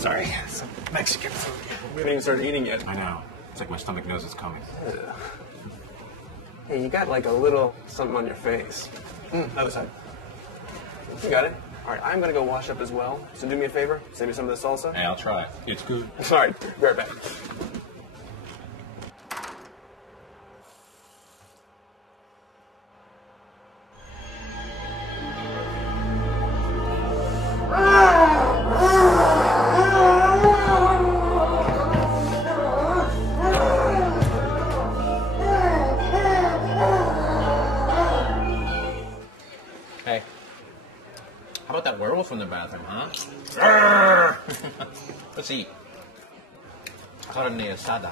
Sorry, some Mexican food. We haven't even started eating yet. I know. It's like my stomach knows it's coming. Hey, you got like a little something on your face. Other side. You got it. All right, I'm gonna go wash up as well. So do me a favor, save me some of the salsa. Hey, I'll try. It's good. All right, be right back. Hey, how about that werewolf in the bathroom, huh? Let's eat. Carne asada.